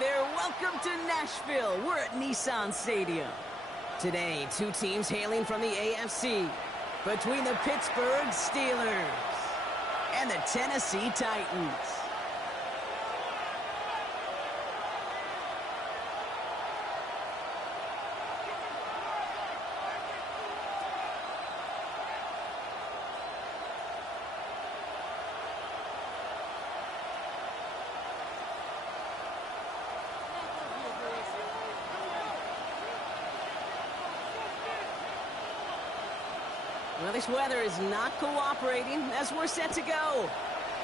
there. Welcome to Nashville. We're at Nissan Stadium. Today, two teams hailing from the AFC. Between the Pittsburgh Steelers and the Tennessee Titans. Well, this weather is not cooperating as we're set to go.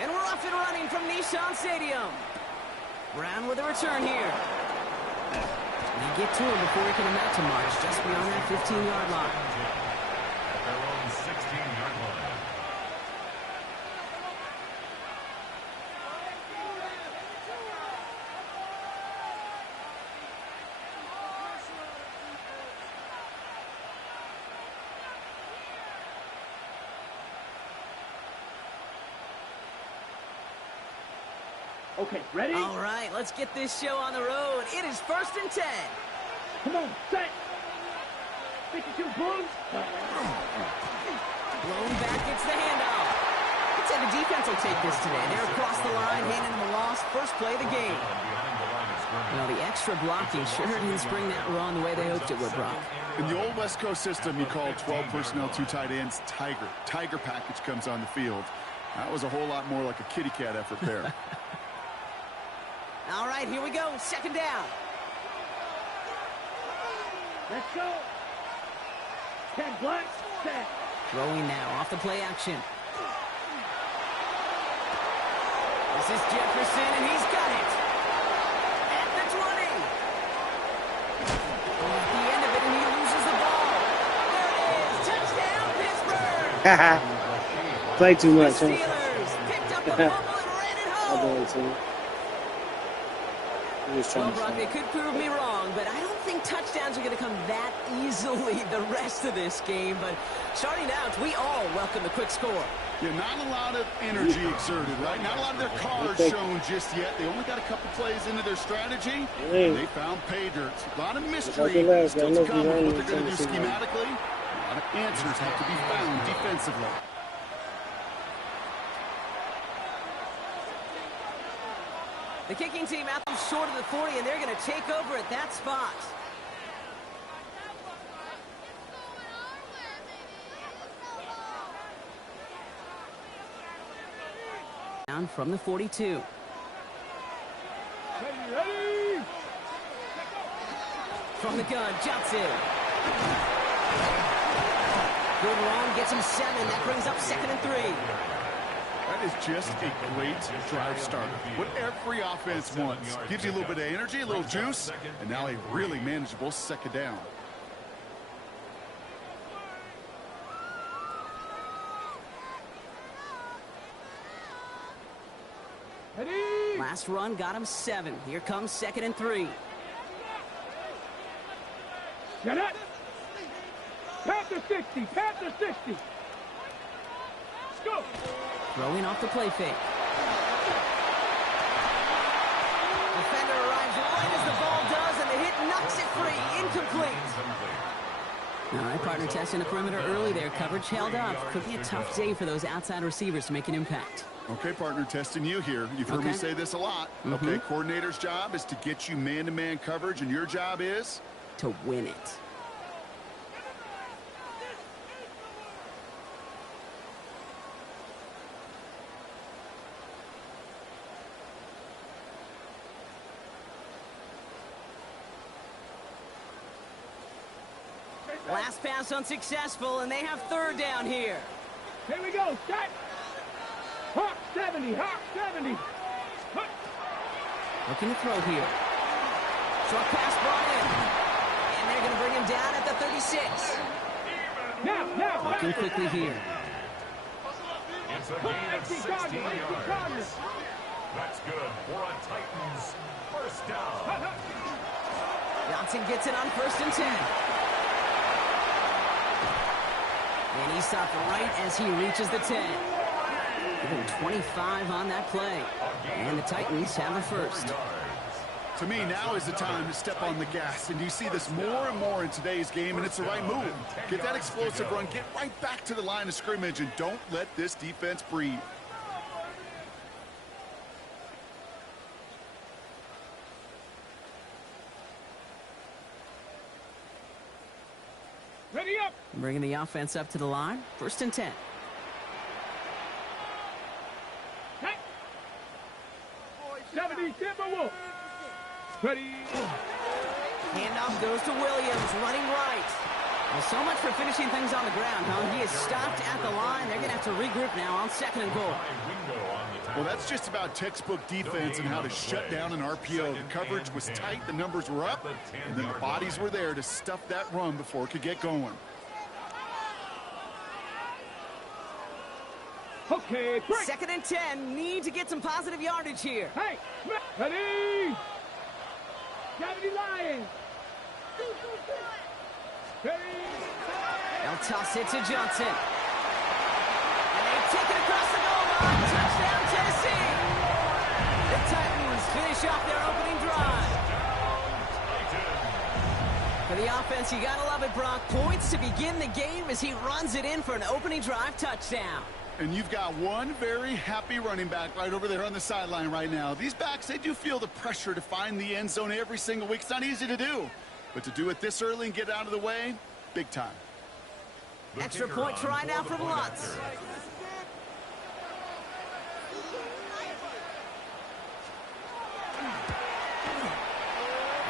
And we're off and running from Nissan Stadium. Brown with a return here. We get to him before we can amount to March, just beyond that 15-yard line. At their own 16-yard line. Okay, ready? All right, let's get this show on the road. It is 1st and 10. Come on, set. 52 blows. Blown back, gets the handoff. Let's say the defense will take this today. They're across the line, handing them a loss. First play of the game. Well, the extra blocking sure didn't spring that run the way they hoped it would, Brock. In the old West Coast system, you call 12 personnel, 2 tight ends, Tiger. Tiger package comes on the field. That was a whole lot more like a kitty cat effort there. All right, here we go. 2nd down. Let's go. 10 black, set. Throwing now off the play action. This is Jefferson, and he's got it. At the 20. At the end of it, and he loses the ball. There it is. Touchdown, Pittsburgh. Play too much, The huh? Steelers picked up the fumble and ran it I'll do home. it too. I'm just Well, trying Brock, to they could prove me wrong, but I don't think touchdowns are going to come that easily the rest of this game. But starting out, we all welcome the quick score. Yeah, not a lot of energy exerted, right? Not a lot of their cards shown just yet. They only got a couple plays into their strategy, and they found pay dirt. A lot of mystery still to come with what they're going to do schematically. A lot of answers have to be found defensively. The kicking team out them short of the 40, and they're going to take over at that spot. Down from the 42. Ready? From the gun, Johnson. Good run, gets him 7. That brings up 2nd and 3. That is just a great drive starter. What every offense wants. Gives you a little bit of energy, a little juice, and now a really manageable 2nd down. Ready? Last run got him 7. Here comes 2nd and 3. Get it. Panther 60. Panther 60. Let's go. Throwing off the play fake. Defender arrives right as the ball does, and the hit knocks it free. Incomplete. All right, partner testing the perimeter early there. Coverage held up. Could be a tough day for those outside receivers to make an impact. Okay, partner, testing you here. You've heard me say this a lot. Okay, coordinator's job is to get you man-to-man coverage, and your job is? To win it. Last pass unsuccessful, and they have 3rd down here. Here we go. Set. Hawk 70. Hawk 70. Hawk. Looking to throw here. Short pass brought in. And they're going to bring him down at the 36. Now. Looking quickly here. It's a gain of 16 yards. That's good for a Titans 1st down. Johnson gets it on 1st and 10. And he stopped right as he reaches the 10. Give him 25 on that play. And the Titans have a 1st. To me, now is the time to step on the gas, and you see this more and more in today's game, and it's the right move. Get that explosive run, get right back to the line of scrimmage, and don't let this defense breathe. Ready up. Bringing the offense up to the line. 1st and 10. Hey. 70, Timberwolves. Ready. Handoff goes to Williams, running right. Well, so much for finishing things on the ground, huh? He is stopped at the line. They're going to have to regroup now on 2nd and goal. Well, that's just about textbook defense and how to shut down an RPO. The coverage was tight, the numbers were up, and then the bodies were there to stuff that run before it could get going. Okay, break. 2nd and 10. Need to get some positive yardage here. Hey, ready. 70 Lions. Ready. They'll toss it to Johnson. And they take it across the goal line. Touchdown, Tennessee. The Titans finish off their opening drive. For the offense, you gotta love it, Brock. Points to begin the game as he runs it in for an opening drive touchdown. And you've got one very happy running back right over there on the sideline right now. These backs, they do feel the pressure to find the end zone every single week. It's not easy to do. But to do it this early and get out of the way, big time. Extra point try now from Lutz.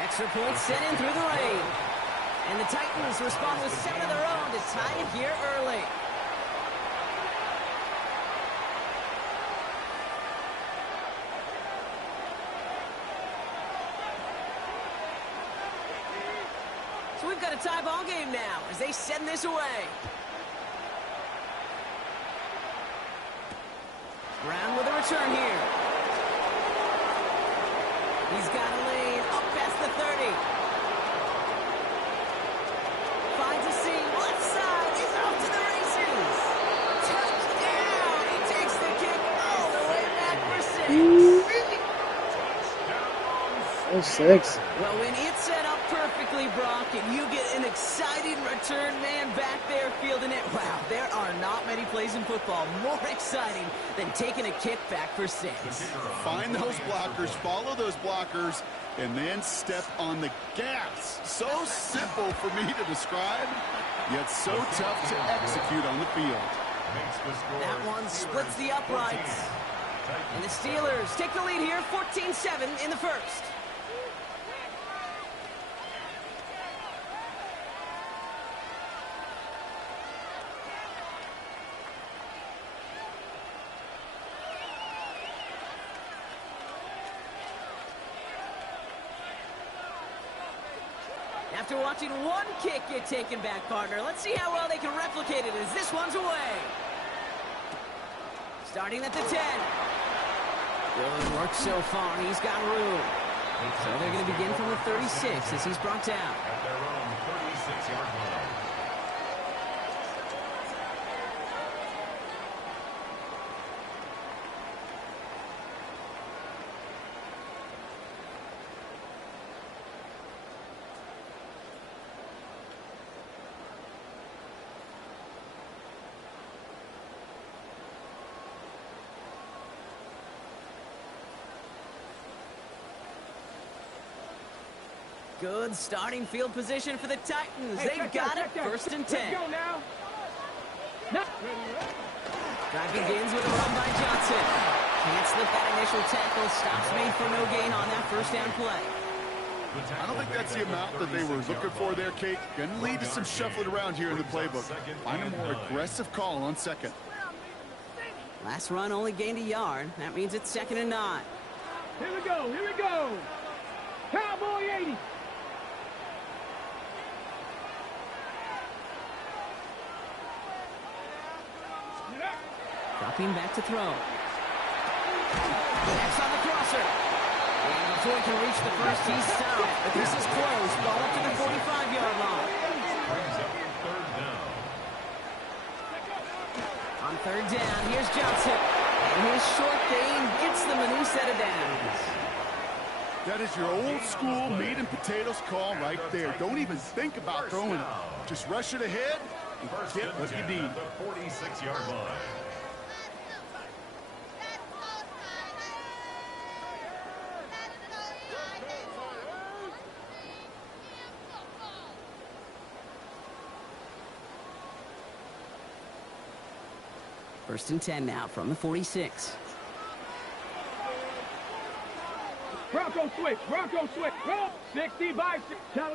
Extra point sent in through the rain. And the Titans respond with 7 of their own to tie it here early. So we've got a tie ball game now as they send this away. Brown with a return here. He's got a lane up past the 30. Finds a seam, left side, he's off to the races. Touchdown! He takes the kick all the way back for 6. Oh, 6. Well, when it's set up perfectly, Brock, and you get an exciting return man back there fielding it, wow, there are not many plays in football more exciting than taking a kick back for 6. Find those blockers, follow those blockers, and then step on the gas. So simple for me to describe, yet so tough to execute on the field. That one splits the uprights. And the Steelers take the lead here, 14-7 in the first. After watching one kick get taken back, partner, let's see how well they can replicate it as this one's away. Starting at the 10. Good work so far, and he's got room. So they're going to begin from the 36 as he's brought down. At their own 36-yard line. Good starting field position for the Titans. They've got it, 1st and 10. Let's go now. Drive begins with a run by Johnson. Can't slip that initial tackle. Stops made for no gain on that 1st down play. I don't think that's the amount that they were looking for there, Kate. Going to lead to some shuffling around here in the playbook. Find a more aggressive call on 2nd. Last run only gained a yard. That means it's 2nd and 9. Here we go, here we go. Cowboy 80. Dropping back to throw. Next on the crosser. And before he can reach the first, he's stopped. But this is close. Ball up to the 45-yard line. Brings up 3rd down. On 3rd down, here's Johnson. And his short game gets them a new set of downs. That is your old school meat and potatoes call right there. Don't even think about throwing it. Just rush it ahead and get what you need. The 46-yard line. First and 10 now from the 46. Bronco switch, Bronco switch. Go. 60 by 6. Chop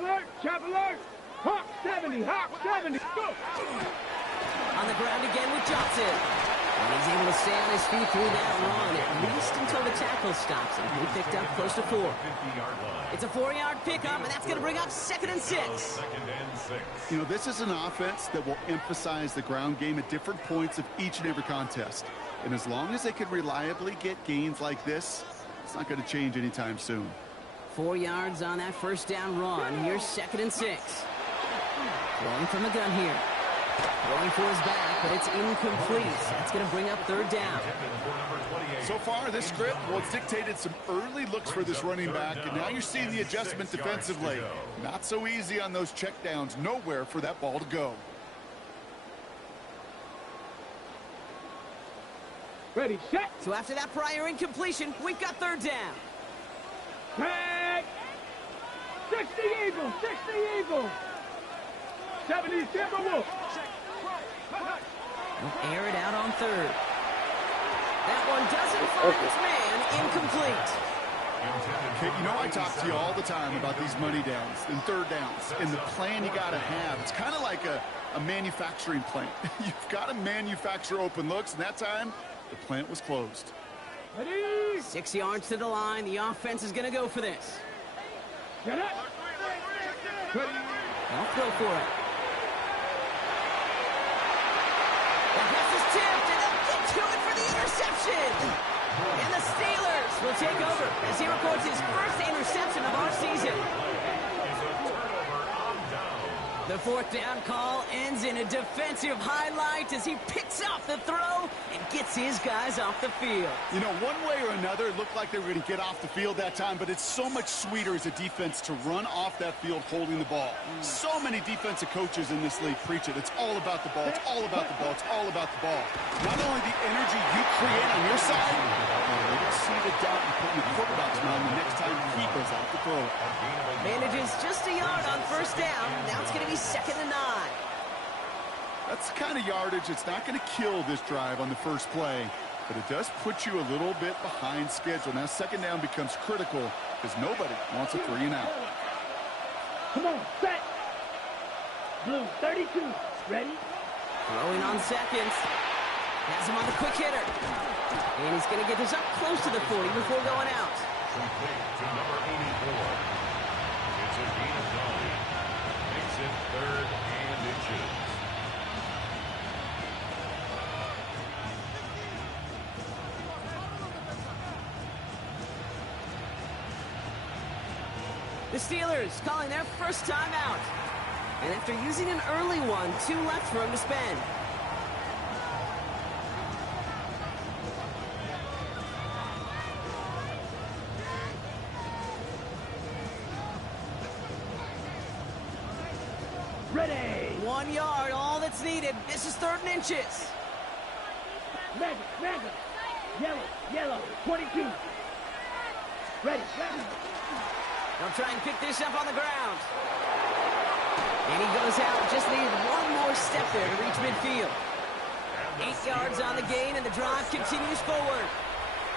alert. Hawk 70, Hawk 70. Go. On the ground again with Johnson. And he's able to stay on his feet through that run, at least until the tackle stops him. He picked up close to 4. It's a 4-yard pickup, and that's going to bring up 2nd and 6. You know, this is an offense that will emphasize the ground game at different points of each and every contest. And as long as they can reliably get gains like this, it's not going to change anytime soon. 4 yards on that first down run. Here's 2nd and 6. Throwing from the gun here. Going for his back, but it's incomplete. That's going to bring up 3rd down. So far, this script, well, it's dictated some early looks for this running back, and now you're seeing the adjustment defensively. Not so easy on those checkdowns. Nowhere for that ball to go. Ready, set. So after that prior incompletion, we've got 3rd down. Tag. 60 Eagles, 60 Eagles. 70 Timberwolves. We'll air it out on 3rd. That one doesn't find its man. Incomplete. Okay, you know I talk to you all the time about these money downs and 3rd downs and the plan you got to have. It's kind of like a manufacturing plant. You've got to manufacture open looks, and that time, the plant was closed. Ready. 6 yards to the line. The offense is going to go for this. Get up. Ready. They'll throw for it. The pass is tipped, and they'll get to it for the interception. And the Steelers will take over as he records his first interception of our season. The 4th down call ends in a defensive highlight as he picks up the throw and gets his guys off the field. You know, one way or another, it looked like they were going to get off the field that time, but it's so much sweeter as a defense to run off that field holding the ball. So many defensive coaches in this league preach it. It's all about the ball. It's all about the ball. It's all about the ball. Not only the energy you create on your side, but you see the doubt you put in the quarterback's mind the next time he goes out to throw it. Manages just a yard on 1st down. Now it's going to be 2nd and 9. That's the kind of yardage that's not going to kill this drive on the first play, but it does put you a little bit behind schedule. Now 2nd down becomes critical because nobody wants a 3 and out. Come on, set. Blue, 32. Ready? Throwing on 2nd. Has him on the quick hitter. And he's going to get this up close to the 40 before going out. Complete to number 84. It's a gain of 9. Makes it 3rd and inches. The Steelers calling their first time out. And after using an early one, 2 left for him to spend. Ready. 1 yard, all that's needed. This is 3rd and inches. Mega. Yellow, 22. Ready. They'll try and pick this up on the ground. And he goes out. Just needed 1 more step there to reach midfield. 8 yards on the gain, and the drive continues forward.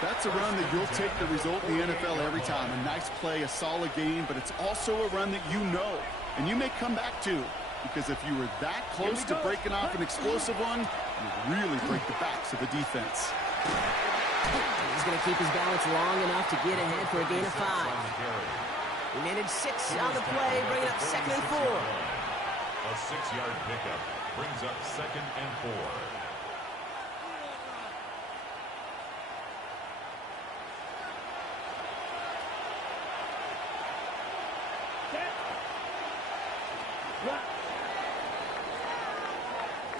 That's a run that you'll take the result in the NFL every time. A nice play, a solid game, but it's also a run that you know, and you may come back to. Because if you were that close to breaking off an explosive one, you really break the backs of the defense. He's going to keep his balance long enough to get ahead for a gain of 5. He managed 6 on the play, bringing up 2nd and 4. A 6-yard pickup brings up 2nd and 4.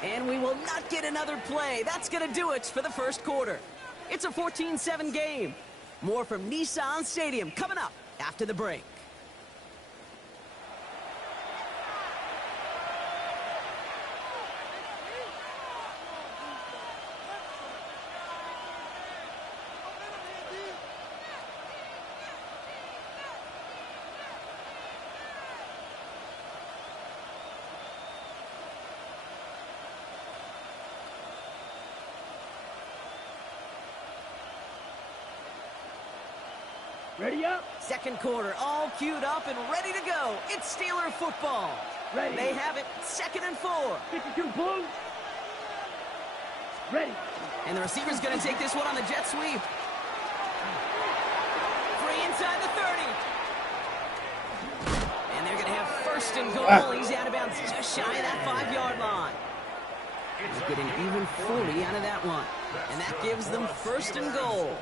And we will not get another play. That's going to do it for the first quarter. It's a 14-7 game. More from Nissan Stadium coming up after the break. Ready up. Second quarter, all queued up and ready to go. It's Steeler football. Ready. They have it, 2nd and 4. 52 blue. Ready. And the receiver's going to take this one on the jet sweep. Free inside the 30. And they're going to have 1st and goal. He's out of bounds just shy of that 5-yard line. They're getting even 40 out of that one. And that gives them 1st and goal.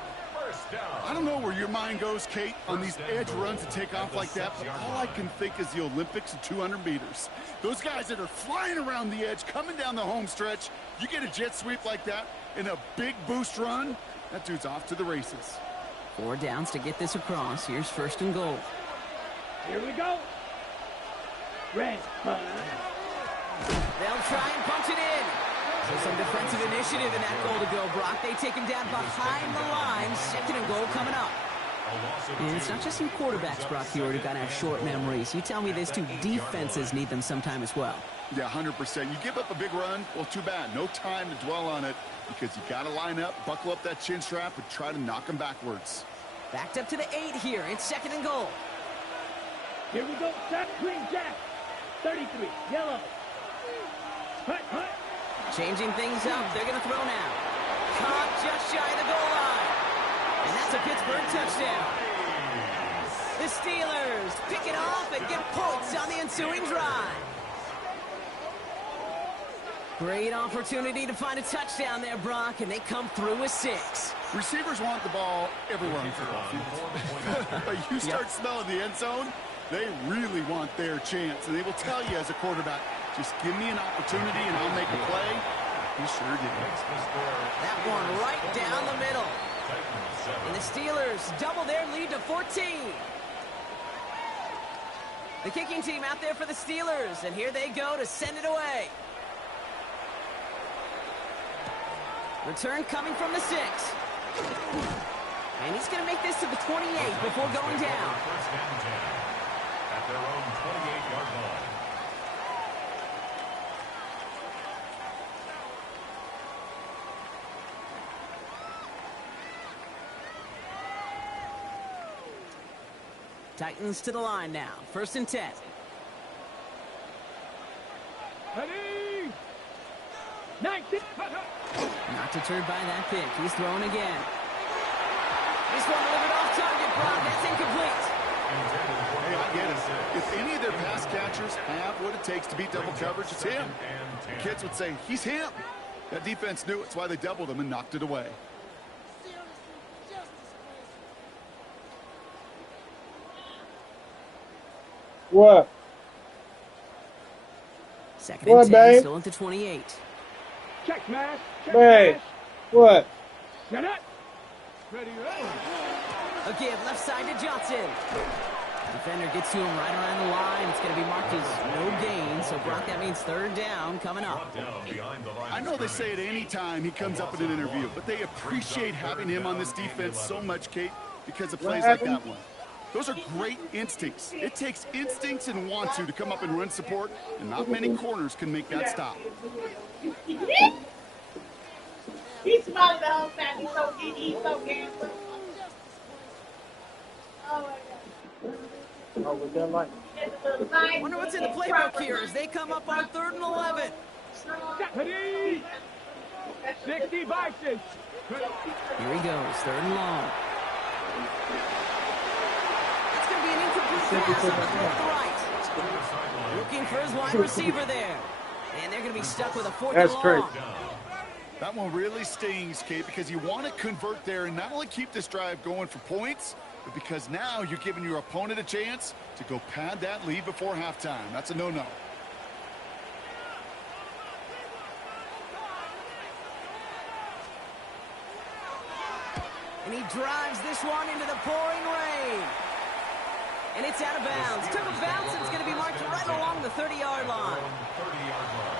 I don't know where your mind goes, Kate, on these edge runs that take off like that, but all I can think is the Olympics of 200 meters. Those guys that are flying around the edge, coming down the home stretch, you get a jet sweep like that in a big boost run, that dude's off to the races. 4 downs to get this across. Here's 1st and goal. Here we go. Ready. They'll try and punch it in. So some defensive initiative in that goal to go, Brock. They take him down behind the line. 2nd and goal coming up. And it's not just some quarterbacks, Brock, who got to have short memories. You tell me these 2 defenses need them sometime as well. Yeah, 100%. You give up a big run, well, too bad. No time to dwell on it because you got to line up, buckle up that chin strap, and try to knock them backwards. Backed up to the 8 here. It's 2nd and goal. Here we go. Set. Green jack. 33. Yellow. Hut, hut. Changing things up. They're going to throw now. Caught just shy of the goal line. And that's a Pittsburgh touchdown. The Steelers pick it off and get points on the ensuing drive. Great opportunity to find a touchdown there, Brock, and they come through with 6. Receivers want the ball everywhere on the field. But you start smelling the end zone, they really want their chance. And they will tell you as a quarterback, just give me an opportunity and I'll make a play. He sure did. That one right down the middle. And the Steelers double their lead to 14. The kicking team out there for the Steelers, and here they go to send it away. Return coming from the 6. And he's going to make this to the 28 before going down. At their own 28-yard line. Titans to the line now. 1st and 10. Ready. 19. Not deterred by that pick. He's throwing again. This one delivered off target, Brock. That's incomplete. Hey, I get it. If any of their pass catchers have what it takes to beat double coverage, it's him. The kids would say, he's him. That defense knew it. It's why they doubled him and knocked it away. What? 2nd and 10, still at the 28. Check smash. Check Babe. smash. What? Set up. Ready, ready. A give left side to Johnson. Defender gets to him right around the line. It's going to be marked as no gain. So, Brock, that means 3rd down coming up. I know they say it any time he comes up in an interview, but they appreciate having him on this defense so much, Kate, because of plays like that one. Those are great instincts. It takes instincts and want to come up and run support, and not many corners can make that stop. He's smiling the whole time. He's so handsome. Oh my God. Oh, was that like? I wonder what's in the playbook here as they come up on 3rd and 11. Ready. 60 by 6. Here he goes, 3rd and long. That's going to be an incomplete pass on the throw to the right. Looking for his wide receiver there. And they're going to be stuck with a 4th and That's long. crazy. That one really stings, Kate, because you want to convert there and not only keep this drive going for points, but because now you're giving your opponent a chance to go pad that lead before halftime. That's a no-no. And he drives this one into the pouring rain. And it's out of bounds. Took a bounce, and it's going to be marked right along the 30-yard line. 30-yard line.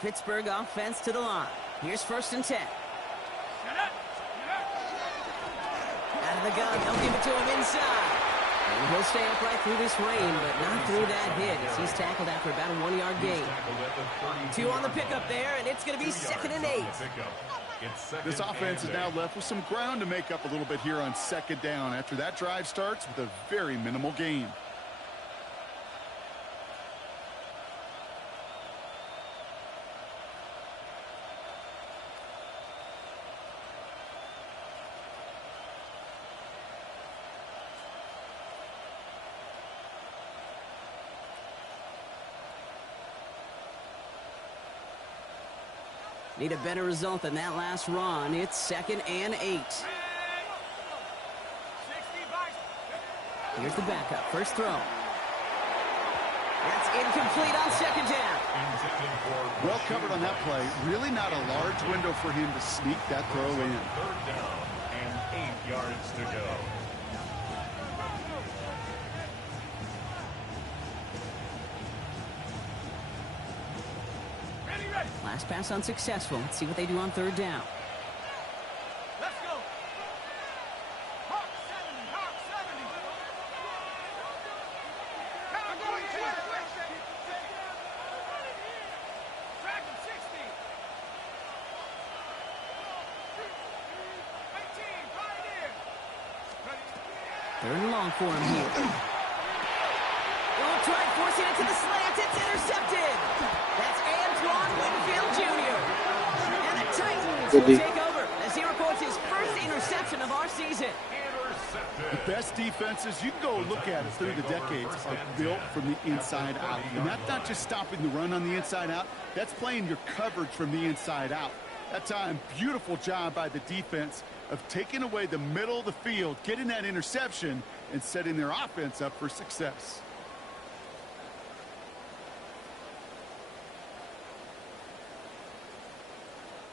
Pittsburgh offense to the line. Here's 1st and 10. Out of the gun, they'll give it to him inside. And he'll stay upright through this rain, but not through that hit as he's tackled after about a 1-yard gain. 2 on the pickup there, and it's going to be 2nd and 8. This offense is now left with some ground to make up a little bit here on 2nd down after that drive starts with a very minimal gain. Need a better result than that last run. It's 2nd and 8. Here's the backup. First throw. That's incomplete on 2nd down. Well covered on that play. Really not a large window for him to sneak that throw in. 3rd down and 8 yards to go. Last pass unsuccessful. Let's see what they do on 3rd down. Let's go. Hawk 70, Hawk 70. Cowboy 20. Track 60. 18, Pioneer. 3rd and long for him here. Oh, tried forcing it to the slant. It's intercepted. That's Antoine Winfield Jr. And the Titans will take over as he records his first interception of our season. The best defenses, you can go look at it through the decades, are built from the inside out. And that's not just stopping the run on the inside out. That's playing your coverage from the inside out. That time, beautiful job by the defense of taking away the middle of the field, getting that interception, and setting their offense up for success.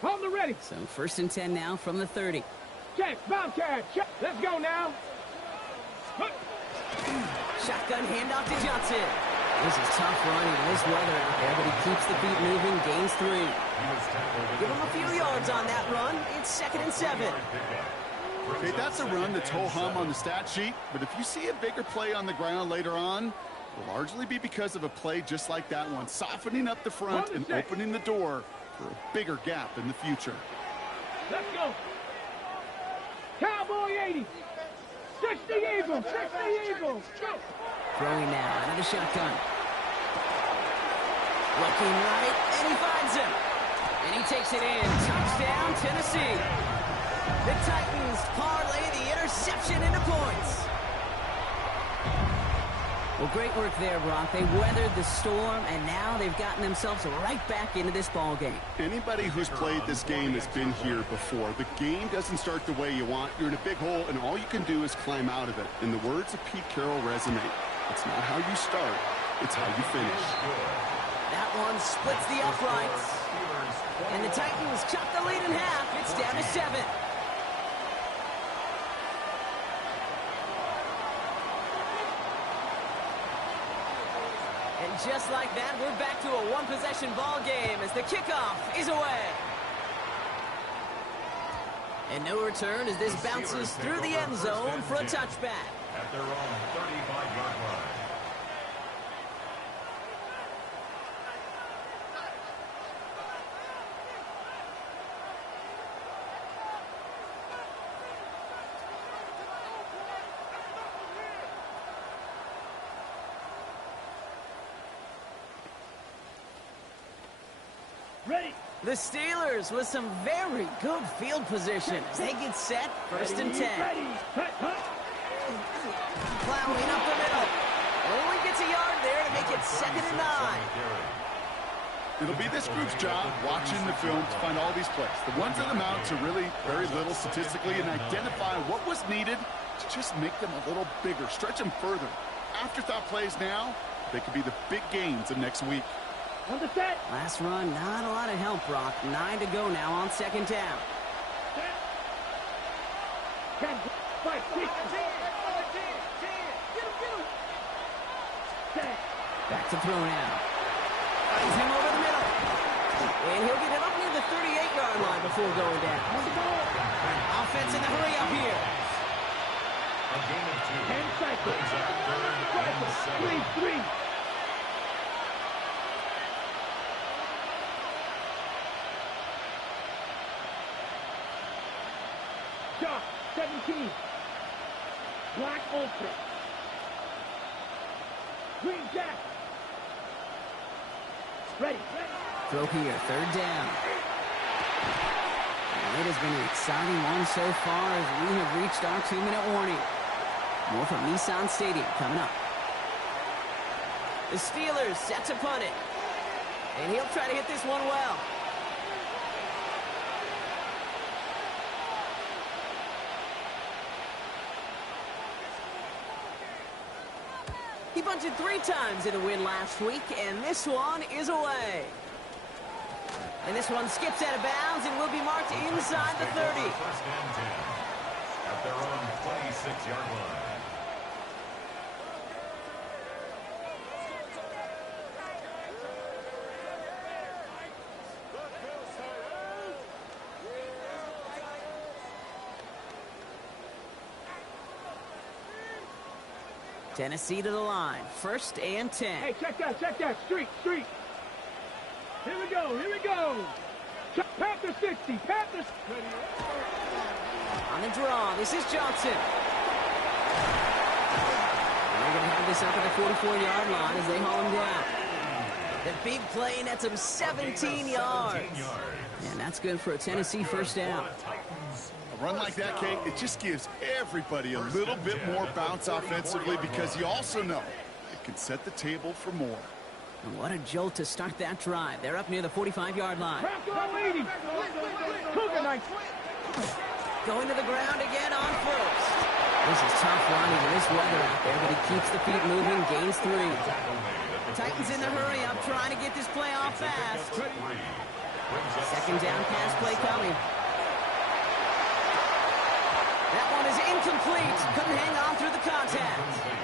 Hold the ready. So 1st and 10 now from the 30. Check, Bobcat, check. Let's go now. Shotgun handoff to Johnson. This is tough running in this weather out there, but he keeps the feet moving, gains 3. Give him a few yards on that run. It's 2nd and 7. Okay, that's a run that's ho-hum on the stat sheet, but if you see a bigger play on the ground later on, it will largely be because of a play just like that one, softening up the front and opening the door for a bigger gap in the future. Let's go. Cowboy 80. 60 Eagles. 60 Eagles. Go. Throwing now out of the shotgun. Looking right, and he finds him. And he takes it in. Touchdown, Tennessee. The Titans parlay the interception into points. Well, great work there, Brock. They weathered the storm, and now they've gotten themselves right back into this ball game. Anybody who's played this game has been here before. The game doesn't start the way you want. You're in a big hole, and all you can do is climb out of it. And the words of Pete Carroll resonate. It's not how you start, it's how you finish. That one splits the uprights. And the Titans chop the lead in half. It's down to 7. And just like that, we're back to a one-possession ball game as the kickoff is away. And no return as this bounces through the end zone for a touchback. At their own 35-yard line. Ready. The Steelers with some very good field position. They get set, 1st and 10. Ready. Cut, cut. Plowing up the middle. Oh, he gets gets a yard there to make it 2nd and 9. It'll be this group's job watching the film to find all these plays. The ones that amount to really very little statistically and identify what was needed to just make them a little bigger, stretch them further. Afterthought plays now, they could be the big gains of next week. On the set. Last run, not a lot of help, Brock. 9 to go now on 2nd down. Fight, quick. Back to throw now. Finds him over the middle. And he'll get it up near the 38-yard line before going down. Offense in the hurry up here. A gain of 2. 10 cycles. Brings up 3rd and 7. 3. Jock, 17. Black Ultra. Green Jack. Ready. Throw here, 3rd down. And it has been an exciting one so far as we have reached our 2-minute warning. More from Nissan Stadium coming up. The Steelers set to punt it. And he'll try to hit this one well. He punted 3 times in a win last week, and this one is away. And this one skips out of bounds and will be marked inside the 30. 1st and 10 at their own 26-yard line. Tennessee to the line. 1st and 10. Hey, check that. Street. Here we go. Panther 60. Panthers. On the draw, this is Johnson. And they're going to have this up at the 44-yard line as they haul him down. The big play nets him 17 yards. And that's good for a Tennessee 1st down. A run like that, Kate, it just gives everybody a little bit more bounce offensively because you also know it can set the table for more. And what a jolt to start that drive. They're up near the 45-yard line. Going to the ground again on 1st. This is tough running in this weather out there, but he keeps the feet moving, gains 3. Titans in the hurry up, trying to get this play off fast. 2nd down pass play coming. That one is incomplete. Couldn't hang on through the contact.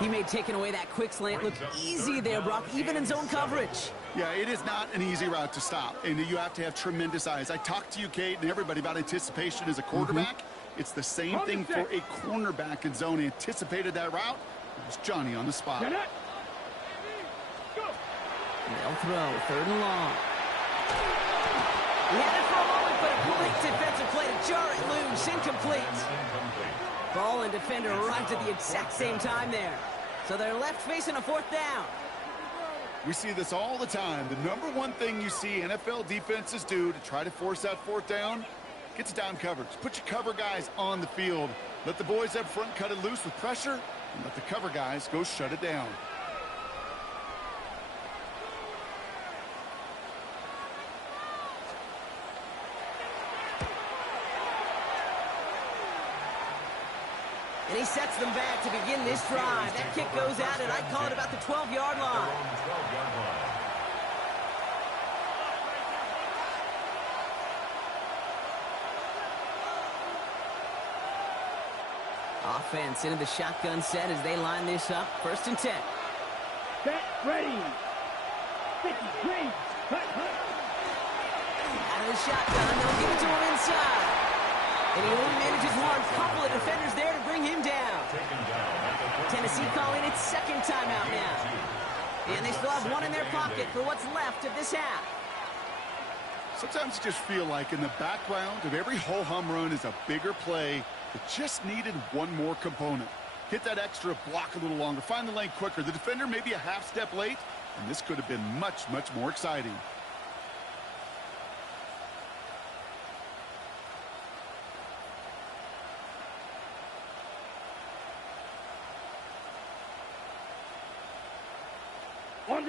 He made taking away that quick slant look easy there, Brock, even in zone coverage. Yeah, it is not an easy route to stop, and you have to have tremendous eyes. I talked to you, Kate, and everybody about anticipation as a quarterback. It's the same thing for a cornerback in zone. Anticipated that route. It was Johnny on the spot. They'll throw, 3rd and long. He had it for a moment, but a great defensive play to jar it loose. Incomplete. Ball and defender arrived at the exact same time there. So they're left facing a 4th down. We see this all the time. The number one thing you see NFL defenses do to try to force that 4th down, get to down coverage. Put your cover guys on the field. Let the boys up front cut it loose with pressure, and let the cover guys go shut it down. And he sets them back to begin this drive. That kick goes out, and I call it about the 12-yard line. Offense into the shotgun set as they line this up. 1st and 10. Set, ready. 50, green. Out of the shotgun, they'll give it to him inside. And he only manages one. Couple of defenders there to bring him down. Tennessee calling its 2nd timeout now. And they still have one in their pocket for what's left of this half. Sometimes you just feel like in the background of every whole home run is a bigger play that just needed one more component. Hit that extra block a little longer. Find the lane quicker. The defender may be a half step late, and this could have been much, much more exciting.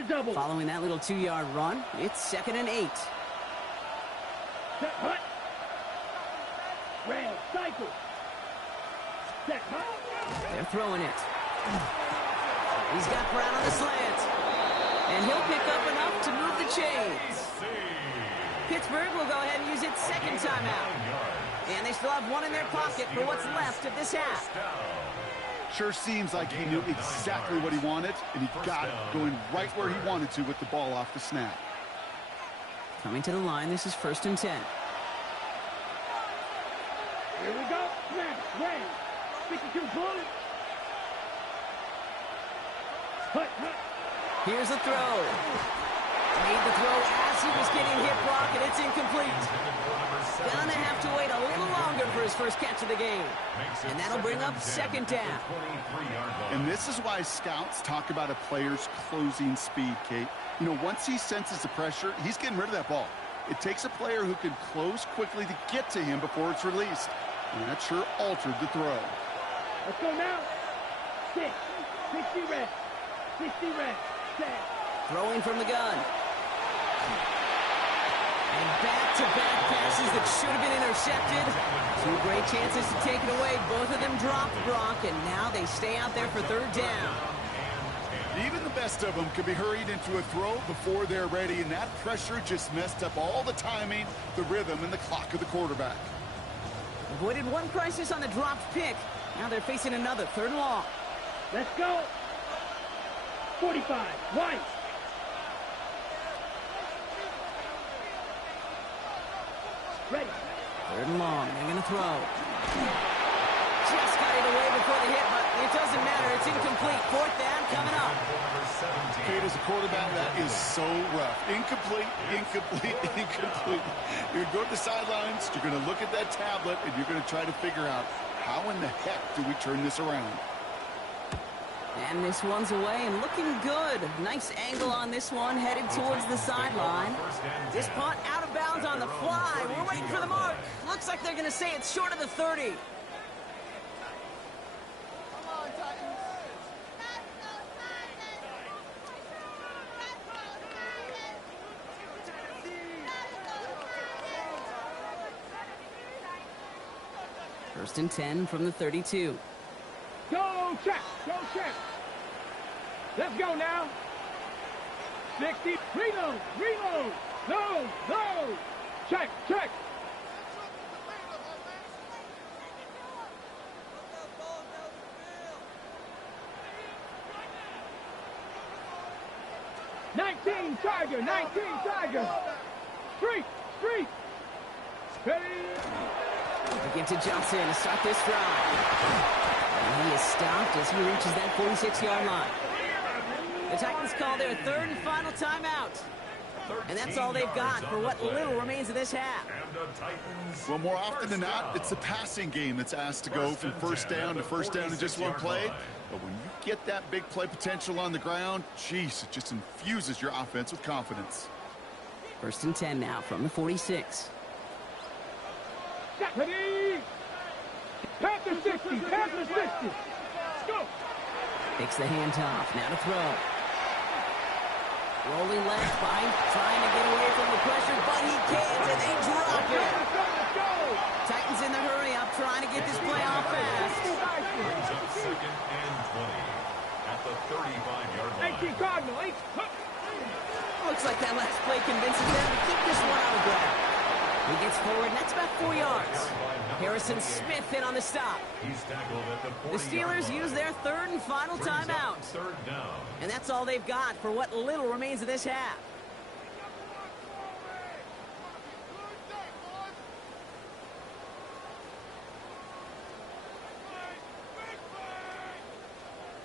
a double. Following that little 2-yard run, it's 2nd and 8. Set hut. Rail, cycle. Set hut. They're throwing it. He's got Brown on the slant. And he'll pick up enough to move the chains. Pittsburgh will go ahead and use its 2nd timeout. And they still have one in their pocket for what's left of this half. Sure seems like he knew exactly what he wanted, and he got it going right where he wanted to with the ball off the snap. Coming to the line, this is 1st and 10. Here we go. Snap. Rail. 52 bullet. Hut, hut. Here's a throw. Made the throw as he was getting hit, Brock, and it's incomplete. Gonna have to wait a little longer for his first catch of the game. And that'll bring up 2nd down. And this is why scouts talk about a player's closing speed, Kate. You know, once he senses the pressure, he's getting rid of that ball. It takes a player who can close quickly to get to him before it's released. And that sure altered the throw. Let's go now. 6. 60 reps. 60 reps. Set. Throwing from the gun. And back-to-back passes that should have been intercepted. 2 great chances to take it away. Both of them dropped, Brock, and now they stay out there for 3rd down. Even the best of them could be hurried into a throw before they're ready, and that pressure just messed up all the timing, the rhythm, and the clock of the quarterback. Avoided one crisis on the dropped pick. Now they're facing another 3rd and long. Let's go. 45. White. Ready. 3rd and long. They're going to throw. Just got it away before the hit, but it doesn't matter. It's incomplete. 4th down coming up. Kate, as a quarterback, that is so rough. Incomplete, incomplete, incomplete. You're going to go to the sidelines, you're going to look at that tablet, and you're going to try to figure out how in the heck do we turn this around. And this one's away and looking good. Nice angle on this one, headed towards the sideline. This punt out of bounds on the fly. We're waiting for the mark. Looks like they're going to say it's short of the 30. First and 10 from the 32. Go check. Go check. Let's go now. 60. Reload. Reload. No. No. Check. Check. Tiger. 19 Tiger. Street. Street. Ready. We get to Johnson to start this drive. And he is stopped as he reaches that 46-yard line. The Titans call their 3rd and final timeout. And that's all they've got for what little remains of this half. Well, more often than not, it's the passing game that's asked to go from first down to first down in just one play. But when you get that big play potential on the ground, geez, it just infuses your offense with confidence. First and 10 now from the 46. Ready. Panther 60. Panther 60. Let's go. Takes the handoff. Now to throw. Rolling left by trying to get away from the pressure, but he can't, and they drop it. Let's go. Titans in the hurry up, trying to get this play off fast. Brings up 2nd and 20 at the 35-yard line. 18 Cardinal. Looks like that last play convinces them to keep this one out of ground. He gets forward, and that's about 4 yards. Harrison Smith in on the stop. He's tackled at the 40-yard The Steelers line. use their 3rd and final Brings up timeout. 3rd down. And that's all they've got for what little remains of this half.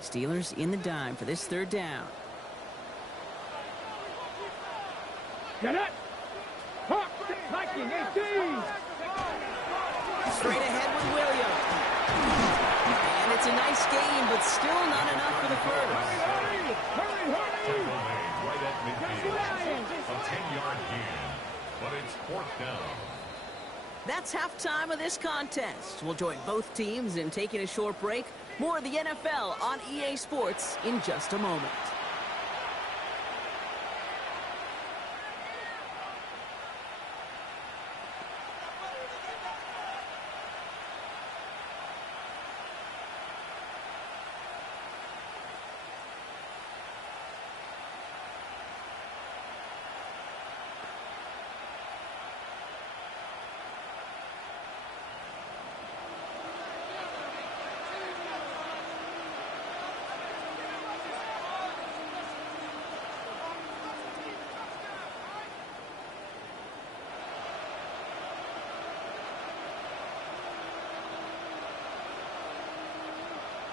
Steelers in the dime for this 3rd down. Get it. Hawk. Viking 18. Straight ahead with Williams. And it's a nice game, but still not enough for the first. Hurry. Tackle made right at midfield. A 10-yard gain, but it's 4th down. That's halftime of this contest. We'll join both teams in taking a short break. More of the NFL on EA Sports in just a moment.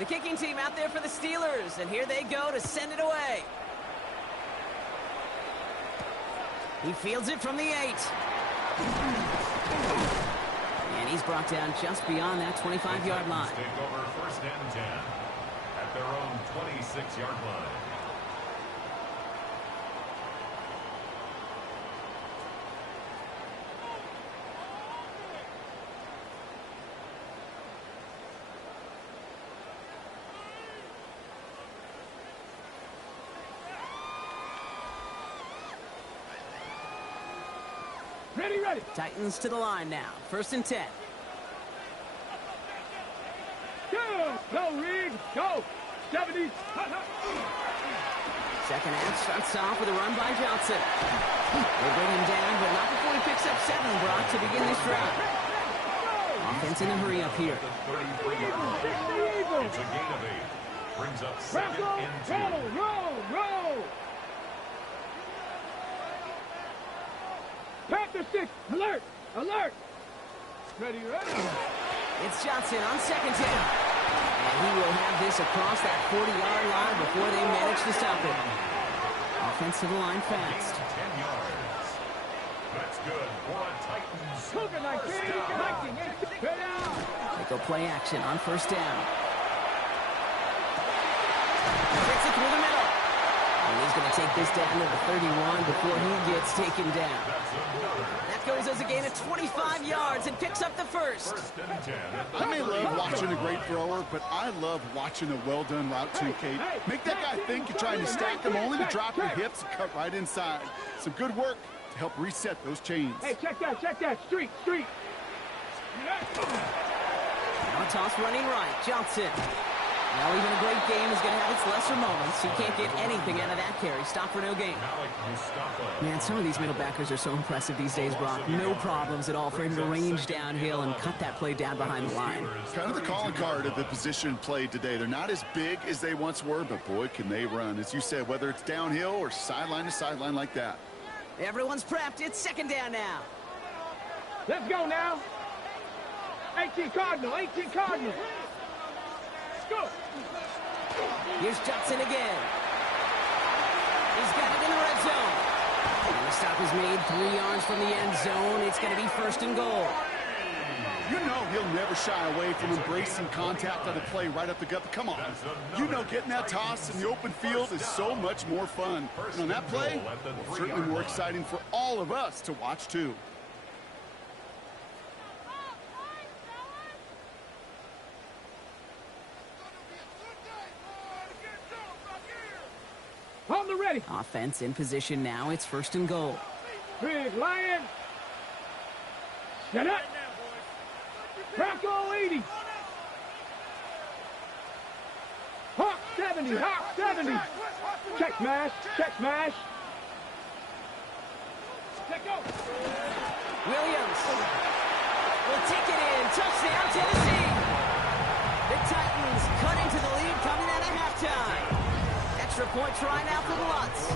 The kicking team out there for the Steelers, and here they go to send it away. He fields it from the 8. And he's brought down just beyond that 25-yard line. Take over 1st and 10 at their own 26-yard line. Ready, ready. Titans to the line now. 1st and 10. Go, Reed. Go. 70. Second half starts off with a run by Johnson. They bring him down, but not before he picks up 7, Brock, to begin this drive. Offense in a hurry up here. It's a gain of 8. Brings up 2nd and 2. Roll. Panther 6. Alert. Ready. It's Johnson on 2nd down. And he will have this across that 40-yard line before they manage to stop it. Offensive line fast. 10 yards. That's good for a Titans. They go play action on 1st down. Gets it through the middle. And he's going to take this down to the 31 before he gets taken down. That goes as a gain of 25 yards and picks up the 1st. I may love watching a great thrower, but I love watching a well-done route too, Kate. Make that guy think you're trying to stack them only to drop your hips and cut right inside. Some good work to help reset those chains. Hey, check that. Street. Now a toss running right. Johnson. Now even a great game is going to have its lesser moments. He can't get anything out of that carry. Stop for no gain. Man, some of these middle backers are so impressive these days, Brock. No problems at all for him to range downhill and cut that play down behind the line. Kind of the calling card of the position played today. They're not as big as they once were, but boy, can they run. As you said, whether it's downhill or sideline to sideline like that. Everyone's prepped. It's 2nd down now. Let's go now. 18 Cardinal. Let's go. Here's Johnson again. He's got it in the red zone. And the stop is made 3 yards from the end zone. It's going to be 1st and goal. You know he'll never shy away from embracing contact on a play right up the gut. Come on. You know getting that toss in the open field is so much more fun. And on that play, well, certainly more exciting for all of us to watch too. On the ready. Offense in position now. It's 1st and goal. Big Lion. Set up. Bronco 80. Hawk 70. Check smash. Let go. Williams will take it in. Touchdown, Tennessee. The Titans cutting to the lead coming out of halftime. Extra point try now for the Lutz.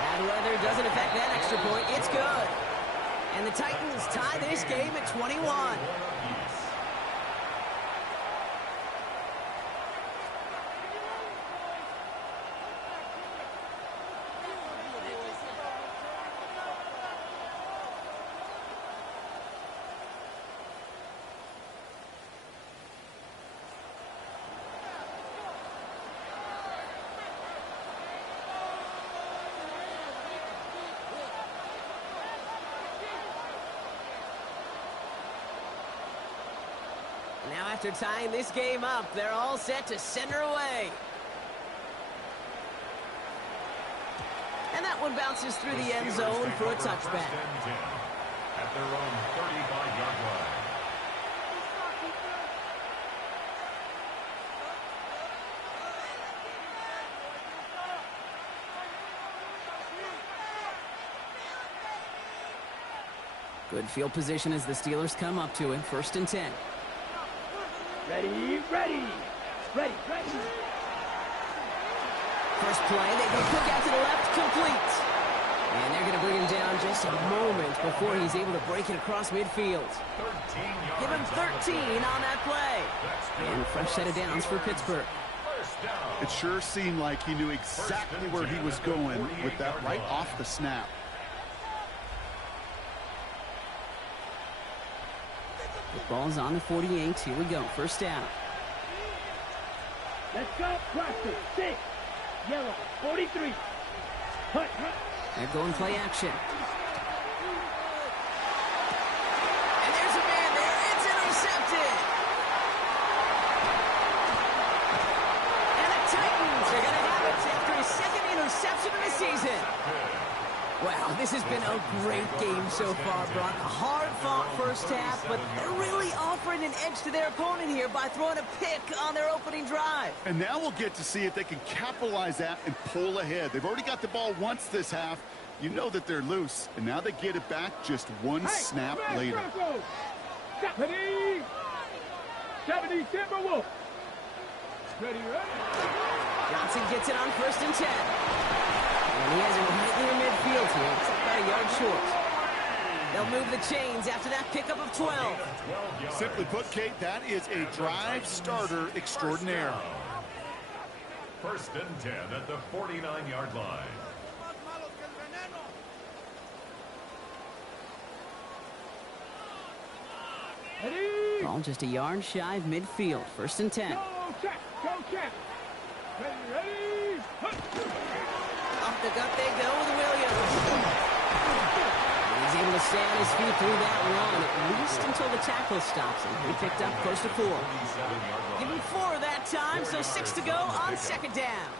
Bad weather doesn't affect that extra point. It's good. And the Titans tie this game at 21. Now after tying this game up, they're all set to send her away. And that one bounces through the end zone for a touchback. At their own 35-yard line. Good field position as the Steelers come up to it. 1st and 10. Ready. First play, they go quick out to the left, complete. And they're going to bring him down just a moment before he's able to break it across midfield. Give him 13 on that play. And a fresh set of downs for Pittsburgh. It sure seemed like he knew exactly where he was going with that right off the snap. The ball's on the 48. Here we go. First down. Let's go. Practice. 6. Yellow. 43. Hut, hut. They're going play action. And there's a man there. It's intercepted. And the Titans are going to have it after his second interception of the season. Wow, this has been a great game so far, Brock. A hard-fought first half, but they're really offering an edge to their opponent here by throwing a pick on their opening drive. And now we'll get to see if they can capitalize that and pull ahead. They've already got the ball once this half. You know that they're loose, and now they get it back just one snap later. 70 Timberwolves. Ready, ready. Johnson gets it on 1st and 10. And he has it right near midfield here. It's about a yard short. They'll move the chains after that pickup of 12. Simply put, Kate, that is a drive starter extraordinaire. 1st and 10 at the 49-yard line. Ready. Ball just a yard shy of midfield. 1st and 10. Go check. Go check. Ready, ready. Off the gut they go with Williams. And he's able to stay on his feet through that run, at least until the tackle stops him. He picked up close to 4. Give him 4 that time, so 6 to go on 2nd down.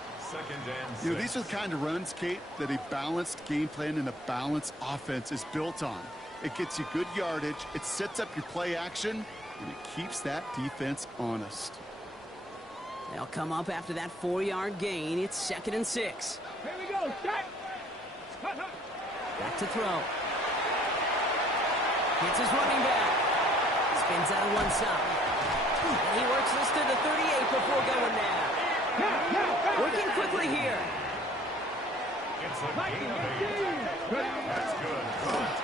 You know, these are the kind of runs, Kate, that a balanced game plan and a balanced offense is built on. It gets you good yardage, it sets up your play action, and it keeps that defense honest. They'll come up after that 4-yard gain. It's 2nd and 6. Here we go. Check. Back to throw. Hits his running back. Spins out of one side. And he works this to the 38 before going down. Working quickly here. It's a gain of 8. That's good.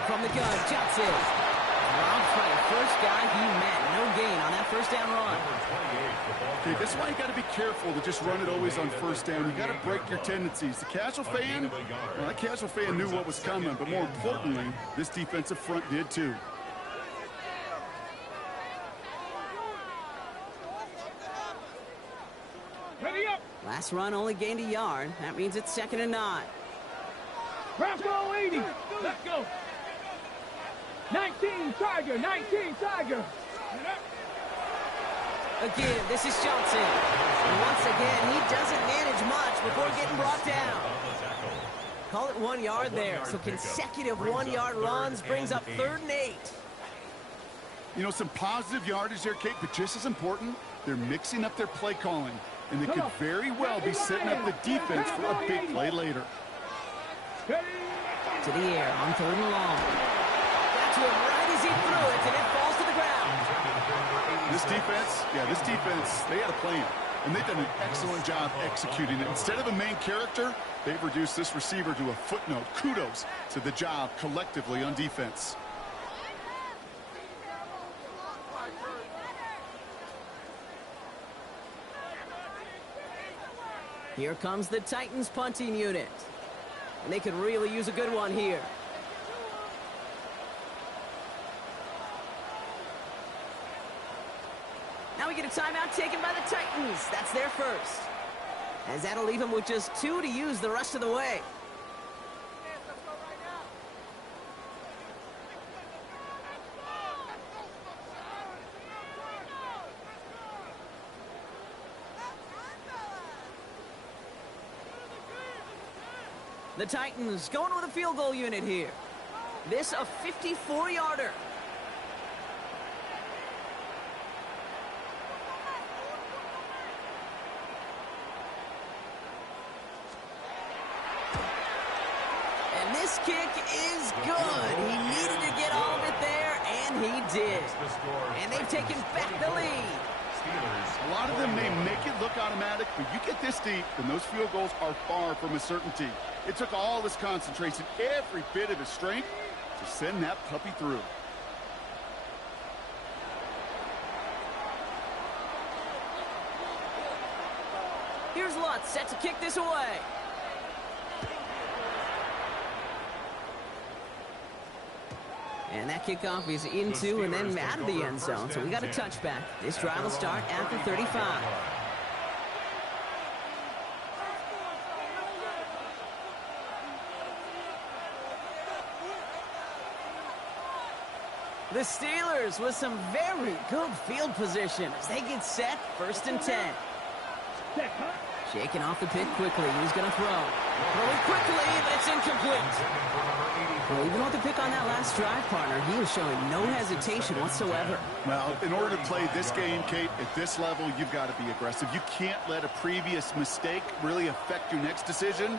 From the gun, Johnson. Robs by the first guy he met. No gain on that 1st down run. Okay, this is why you got to be careful to just run it always on 1st down. You got to break your tendencies. The casual fan, well, that casual fan knew what was coming, but more importantly, this defensive front did too. Ready up. Last run only gained a yard. That means it's 2nd and 9. Bronco 80. Let's go. 19 Tiger. 19 Tiger. Again, this is Johnson. And once again, he doesn't manage much before getting brought down. Call it 1 yard there. So consecutive 1-yard runs brings up 3rd and 8. You know, some positive yardage there, Kate, but just as important, they're mixing up their play calling. And they could very well be setting up the defense for a big play later. To the air on 3rd and long. Got to him right as he threw it, and it falls to the ground. This defense, they had a plan. And they've done an excellent job executing it. Instead of a main character, they've reduced this receiver to a footnote. Kudos to the job collectively on defense. Here comes the Titans punting unit. And they could really use a good one here. Now we get a timeout taken by the Titans. That's their first. As that'll leave them with just 2 to use the rest of the way. The Titans going with a field goal unit here. This a 54-yarder. And this kick is good. He needed to get all of it there, and he did. And they've taken back the lead. Steelers. A lot of them may make it look automatic, but you get this deep, and those field goals are far from a certainty. It took all his concentration, every bit of his strength, to send that puppy through. Here's Lutz, set to kick this away. And that kickoff is into and then out of the end zone. So we got a touchback. This drive will start after 35. The Steelers with some very good field position as they get set, 1st and 10. Shaking off the pit quickly. He's going to throw. Throwing quickly, but it's incomplete. Well, even with the pick on that last drive, partner, he is showing no hesitation whatsoever. Well, in order to play this game, Kate, at this level, you've got to be aggressive. You can't let a previous mistake really affect your next decision.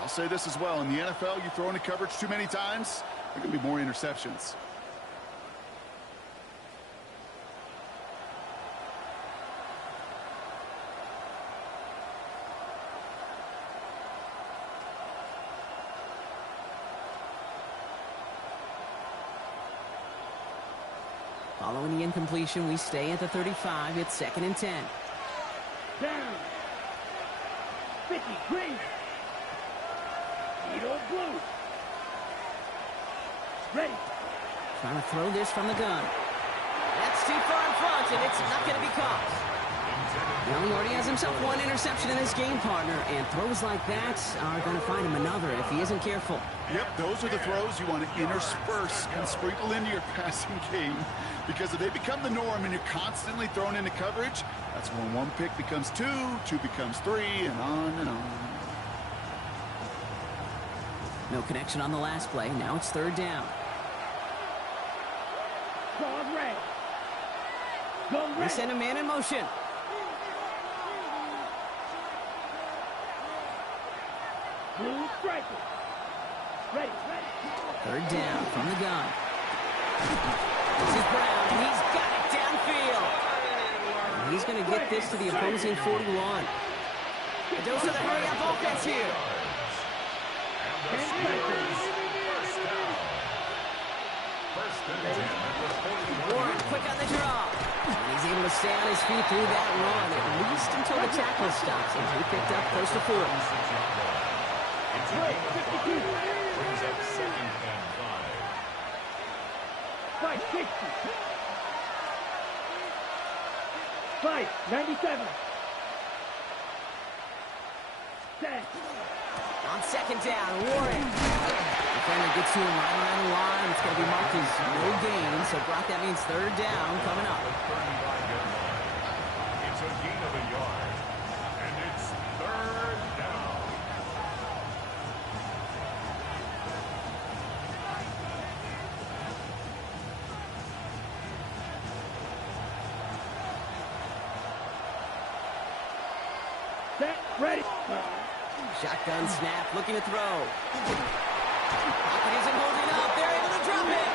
I'll say this as well. In the NFL, you throw into coverage too many times, there are going to be more interceptions. Following the incompletion, we stay at the 35. It's 2nd and 10. Down. 50, green. Edo blue. Ready. Trying to throw this from the gun. That's too far in front, and it's not going to be caught. Well, he already has himself one interception in this game, partner, and throws like that are going to find him another if he isn't careful. Yep, those are the throws you want to intersperse and sprinkle into your passing game, because if they become the norm and you're constantly thrown into coverage, that's when one pick becomes two, two becomes three, and on and on. No connection on the last play. Now it's 3rd down. Dog red. Go They red. send a man in motion. Blue striker. Ready. 3rd down from the gun. This is Brown, and he's got it downfield. And he's going to get this to the opposing 41. A dose of the hurry-up offense here. Warren quick on the draw. And he's able to stay on his feet through that run, at least until the tackle stops. And he picked up close to 4. Brings up 2nd and 5. 560. 597. Set. On 2nd down, Warren. Defender gets to him right around the line. It's going to be marked as no gain, so Brock, that means 3rd down coming up. 35-yard line. It's a gain of a yard, and it's 3rd down. Set. Ready. Shotgun snap, looking to throw. Pocket isn't holding up. They're able to drop it.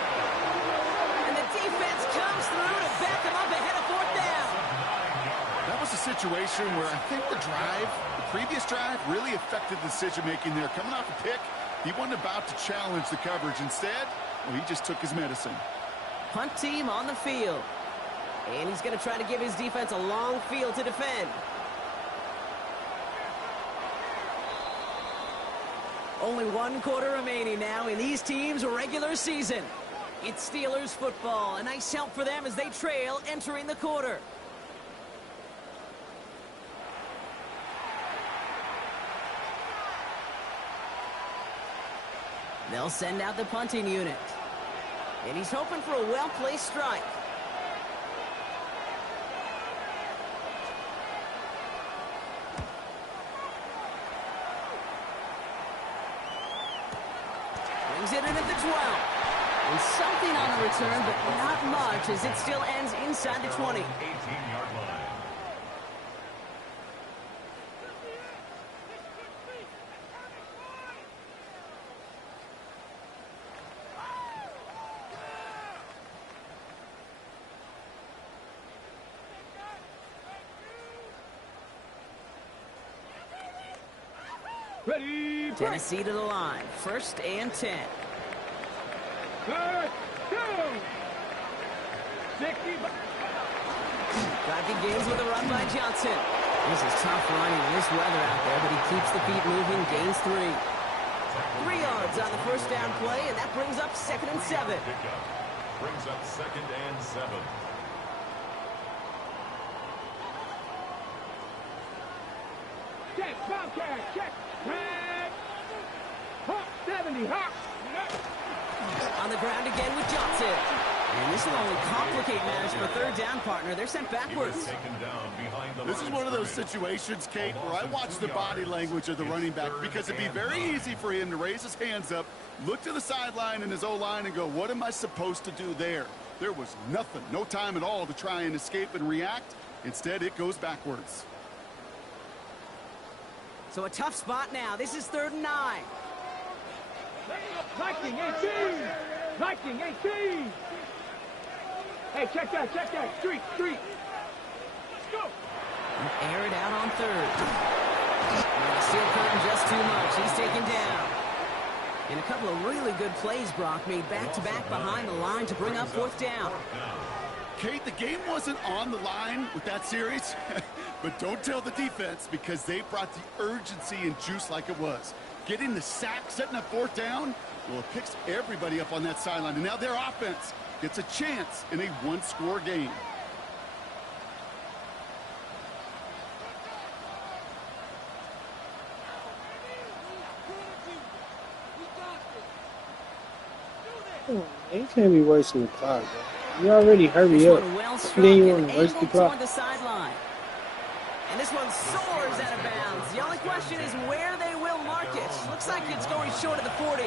And the defense comes through to back them up ahead of 4th down. That was a situation where I think the previous drive, really affected the decision-making there. Coming off a pick, he wasn't about to challenge the coverage. Instead, well, he just took his medicine. Punt team on the field. And he's going to try to give his defense a long field to defend. Only 1 quarter remaining now in these teams' regular season. It's Steelers football. A nice help for them as they trail entering the quarter. They'll send out the punting unit. And he's hoping for a well-placed strike. Brings it in at the 12. And something on the return, but not much as it still ends inside the 20. 18-yard line. Ready, Tennessee to the line. 1st and 10. Third, down. 60. Drive begins with a run by Johnson. This is tough running in this weather out there, but he keeps the feet moving, gains 3. 3 yards on the 1st down play, and that brings up 2nd and 7. Brings up 2nd and 7. Check, Bobcat, check. Tag. Hawk 70, Hawk. On the ground again with Johnson. And this will only complicate matters for 3rd down, partner. They're sent backwards. Taken down behind the This is one of those situations, Kate, where I watch the body language of the running back because it'd be very easy for him to raise his hands up, look to the sideline in his O-line and go, what am I supposed to do there? There was nothing, no time at all to try and escape and react. Instead, it goes backwards. So a tough spot now. This is 3rd and 9. Viking 18. Viking 18. Hey, check that, street. Let's go. Air it out on 3rd. Steel curtain just too much. He's taken down. And a couple of really good plays, Brock, made back-to-back behind the line to bring up 4th down. Kate, the game wasn't on the line with that series, but don't tell the defense because they brought the urgency and juice like it was. Getting the sack, setting up 4th down, well, it picks everybody up on that sideline. And now their offense gets a chance in a 1-score game. You can't be wasting the clock, bro. You already hurry up. Then you want to waste the clock. The sideline. And this one soars out of bounds. The only question is where they will mark it. Looks like it's going short of the 40.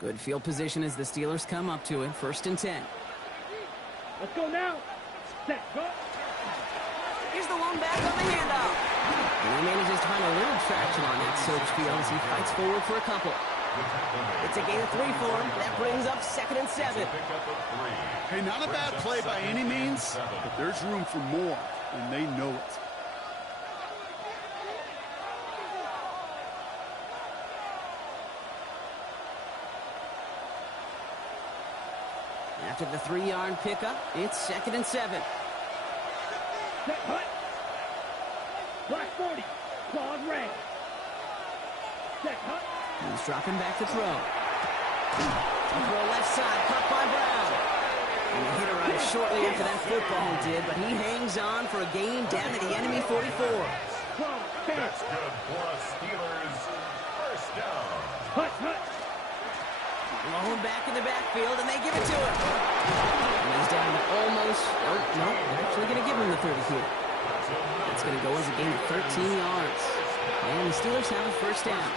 Good field position as the Steelers come up to it. 1st and 10. Let's go now. Set, go. Here's the lone back on the handoff. And he manages to find a little traction on that search field as he fights forward for a couple. It's a gain of 3 for him. That brings up 2nd and 7. Hey, not a bad play by any means, but there's room for more, and they know it. After the 3-yard pickup, it's 2nd and 7. Set, hut. Black 40. Claws red. Set, hut. He's dropping back to throw. Throw left side, caught by Brown. And the hit arrived shortly after that football did, but he hangs on for a gain down to the enemy 44. That's good for a Steelers 1st down. Hut, hut. Lone back in the backfield, and they give it to him. And he's down to almost, no, they're actually going to give him the 30 here. It's going to go as a gain of 13 yards. And the Steelers have a 1st down.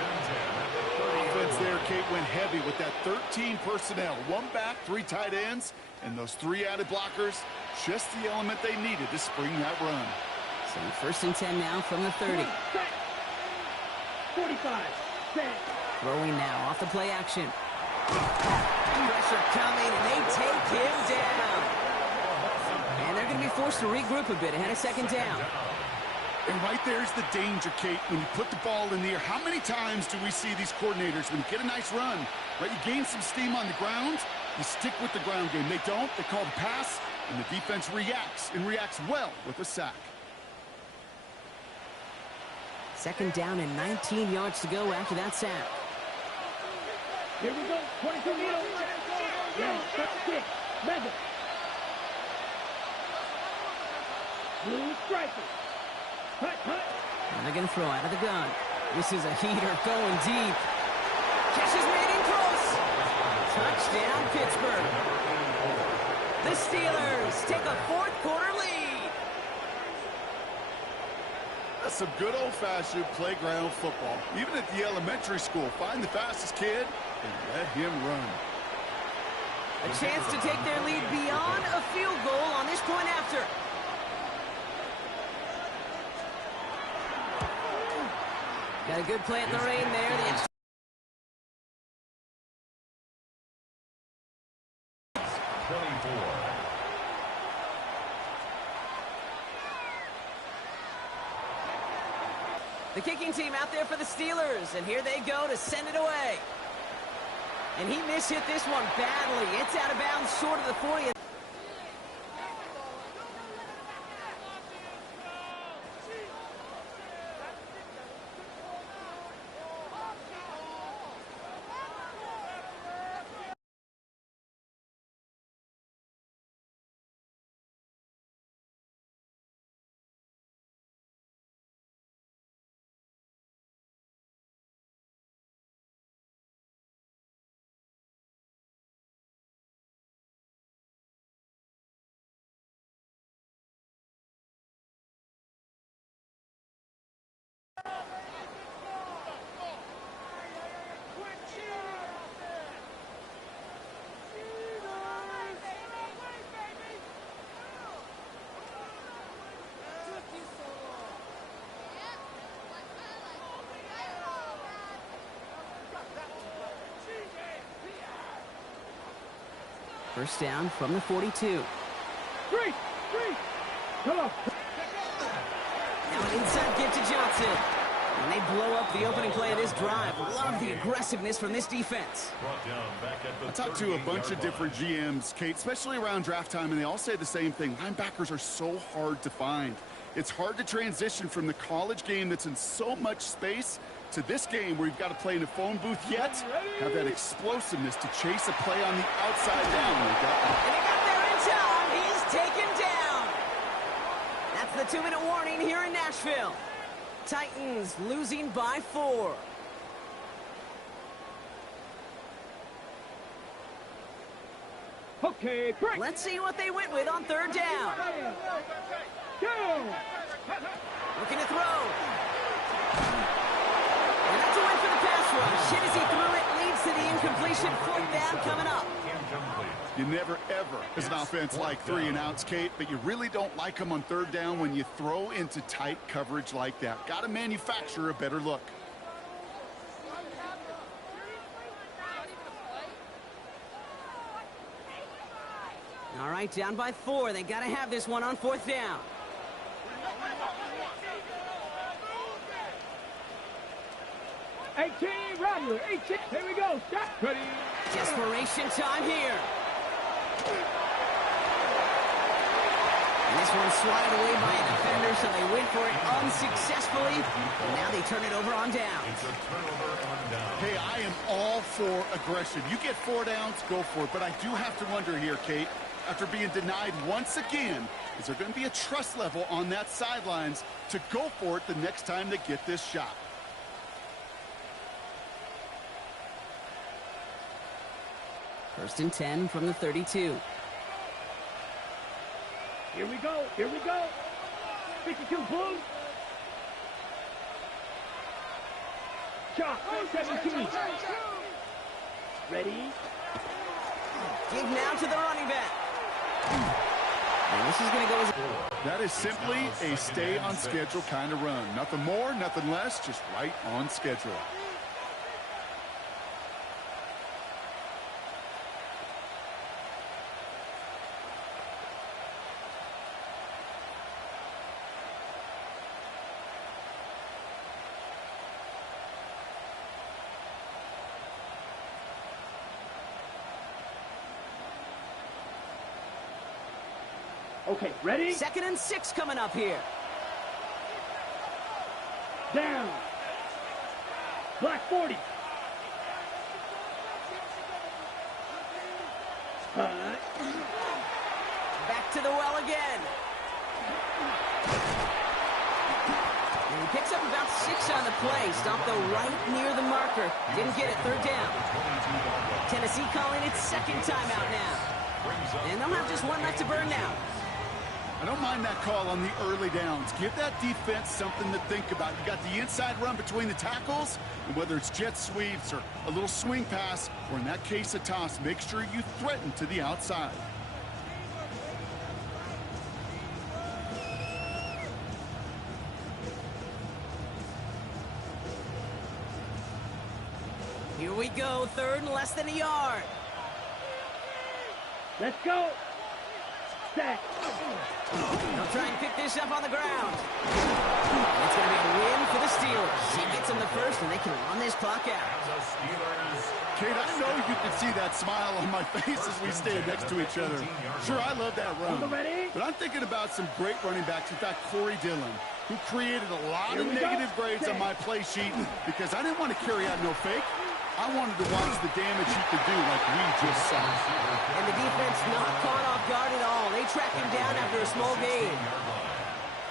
Offense there, Kate went heavy with that 13 personnel. 1 back, 3 tight ends, and those 3 added blockers. Just the element they needed to spring that run. So 1st and 10 now from the 30. 45. Throwing now off the play action. Pressure coming, and they take him down. And they're going to be forced to regroup a bit ahead of 2nd down. And right there's the danger, Kate. When you put the ball in the air, how many times do we see these coordinators, when you get a nice run, right, you gain some steam on the ground, you stick with the ground game. They don't, they call the pass, and the defense reacts, and reacts well with a sack. 2nd down and 19 yards to go after that sack. Here we go. 22 meters. Yeah, that's kick. Madden. Blue striker. Hut. And they're going to throw out of the gun. This is a heater going deep. Catch is made in close. Touchdown, Pittsburgh. The Steelers take a 4th quarter lead. That's some good old-fashioned playground football. Even at the elementary school, find the fastest kid and let him run. A chance to take their lead beyond a field goal on this point after. Got a good play in the rain there. The extra 24. The kicking team out there for the Steelers, and here they go to send it away. And he mishit this one badly. It's out of bounds short of the 40th. First down from the 42. Three. Come on. Now an inside give to Johnson. And they blow up the opening play of this drive. Love the aggressiveness from this defense. I talked to a bunch of different GMs, Kate, especially around draft time, and they all say the same thing. Linebackers are so hard to find. It's hard to transition from the college game that's in so much space to this game where you've got to play in a phone booth, yet have that explosiveness to chase a play on the outside down. And he got there in time. He's taken down. That's the 2-minute warning here in Nashville. Titans losing by 4. Okay, break. Let's see what they went with on 3rd down. Go. Looking to throw. And that's a win for the pass rush. Hit as he threw it, leads to the incompletion. 4th down coming up. You never, ever, as an offense, like 3 and outs, Kate, but you really don't like them on 3rd down when you throw into tight coverage like that. Got to manufacture a better look. All right, down by 4. They got to have this one on 4th down. Robert, 18. Here we go. Stop. Ready. Desperation time here. And this one swatted away by a defender, so they went for it unsuccessfully. And now they turn it over on downs. Hey, I am all for aggression. You get 4 downs, go for it. But I do have to wonder here, Kate, after being denied once again, is there going to be a trust level on that sidelines to go for it the next time they get this shot? First and 10 from the 32. Here we go. 52 Blue. Shot. 17. Ready? Give now to the running back. And this is going to go as... That is simply a stay on schedule kind of run. Nothing more, nothing less, just right on schedule. Okay, ready? 2nd and 6 coming up here. Down. Black 40. Back to the well again. And he picks up about 6 on the play. Stopped though right near the marker. Didn't get it. 3rd down. Tennessee calling it 2nd timeout now. And they'll have just 1 left to burn now. I don't mind that call on the early downs. Give that defense something to think about. You got the inside run between the tackles, and whether it's jet sweeps or a little swing pass, or in that case a toss, make sure you threaten to the outside. Here we go, 3rd and less than a yard. Let's go. Set. They'll try and pick this up on the ground. And it's going to be a win for the Steelers. He gets them the first, and they can run this clock out. Kate, I know you can see that smile on my face as we stand next to each other. Sure, I love that run. But I'm thinking about some great running backs. In fact, Corey Dillon, who created a lot of negative grades on my play sheet because I didn't want to carry out no fake. I wanted to watch the damage he could do like we just saw. And the defense not caught off guard at all. They track him down after a small gain.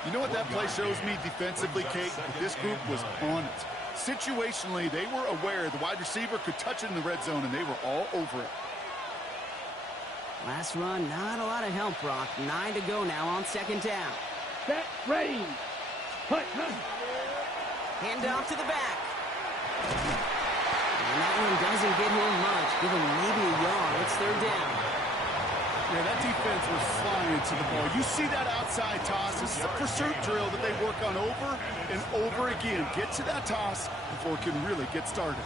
You know what that play shows me defensively, Kate? This group was on it. Situationally, they were aware the wide receiver could touch it in the red zone, and they were all over it. Last run, not a lot of help, Brock. 9 to go now on 2nd down. Set. Ready. Hut. Hand off to the back. And that one doesn't get him much. Give him maybe a yard. It's 3rd down. Yeah, that defense was flying to the ball. You see that outside toss. This is a pursuit drill that they work on over and over again. Get to that toss before it can really get started.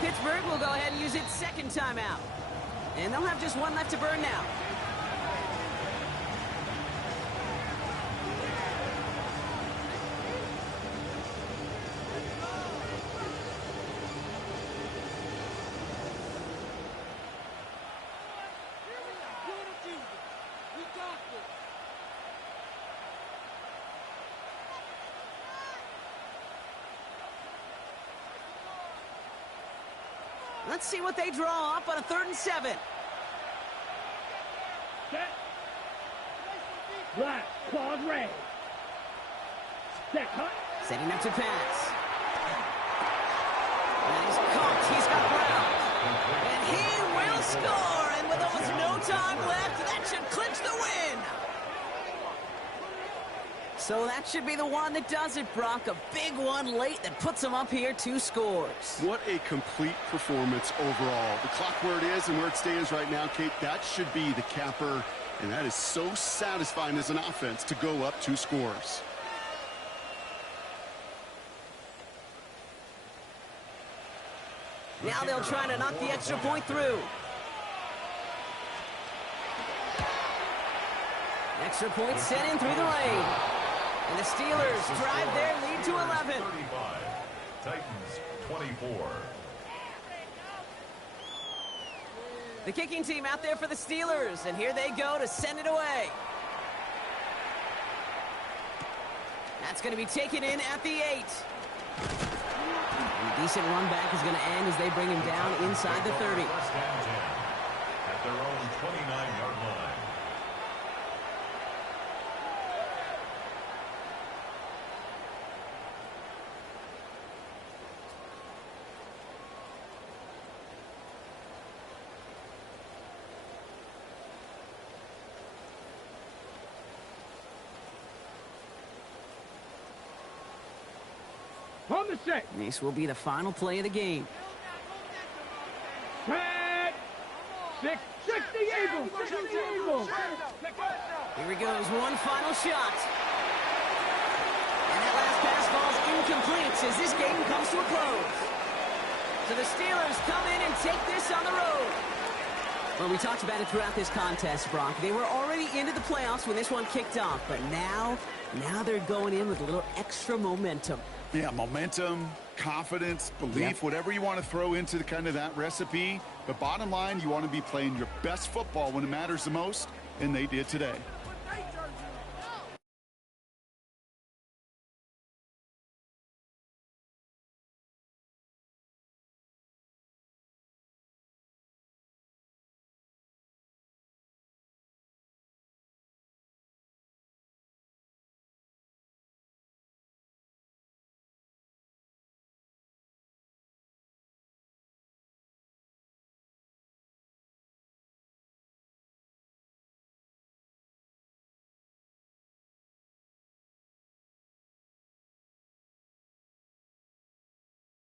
Pittsburgh will go ahead and use its 2nd timeout. And they'll have just 1 left to burn now. Let's see what they draw up on a 3rd and 7. Set. Black. Claws red. Set. Cut. Setting up to pass. And he's caught. He's got Brown. And he will score. And with almost no time left, that should clinch the win. So that should be the one that does it, Brock. A big one late that puts them up here 2 scores. What a complete performance overall. The clock where it is and where it stands right now, Kate, that should be the capper. And that is so satisfying as an offense to go up 2 scores. Now they'll try to knock the extra point through. Extra point sent in through the lane. And the Steelers drive their lead to 11. 35. Titans 24. The kicking team out there for the Steelers, and here they go to send it away. That's going to be taken in at the 8. And a decent run back is going to end as they bring him down inside the 30. First and 10 at their own 29-yard line. On the set. This will be the final play of the game. Set. 60 Eagles. 60 Eagles. Here he goes, one final shot. And that last pass falls incomplete as this game comes to a close. So the Steelers come in and take this on the road. Well, we talked about it throughout this contest, Brock. They were already into the playoffs when this one kicked off, but now they're going in with a little extra momentum. Yeah, momentum, confidence, belief, whatever you want to throw into kind of that recipe. But bottom line, you want to be playing your best football when it matters the most, and they did today.